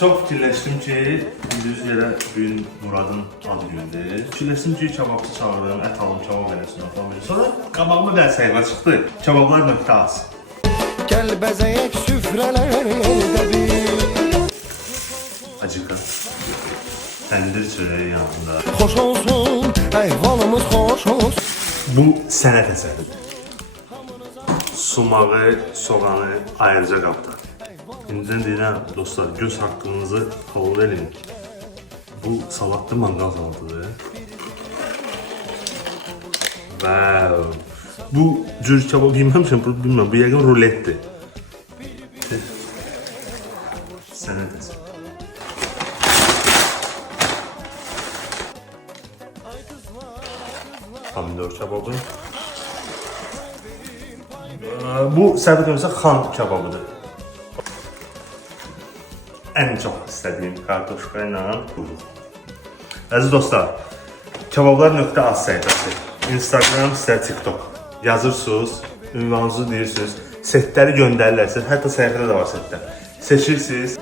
Çox fikirləşdim ki, düz yerə bugün Muradın adı gündür. Fikirləşdim ki, kebabçı çağırdım, ət alım, kebab eləsin. Sonra qabağıma bir səhifə çıxdı. Kebablar.az. Gəl bəzəyək süfrələrdə bir. Acıqa. Təndir çörəyi yanında. Xoş olsun, əhvalımız xoş olsun. Bu sənət əsəridir. Sumağı, soğanı ayrıca qabda. İnciden deyirəm, dostlar, göz haqqınızı kabul edin. Bu salatlı mangal salatıdır. Wow. Bu cür kebab yeməmişəm, bilməm, bu yəqin ruletdir. Sənət əsəri. Pomidor kebabı. Bu səbət olmasa xan kebabıdır. En çok istediğim kartoşka ile budur. Aziz dostlar, kebablar.az səhifəsi, Instagram, istər TikTok yazırsınız, ünvanınızı deyirsiniz, setləri göndərirlər, hətta səhifədə də var setlər. Seçirsiniz,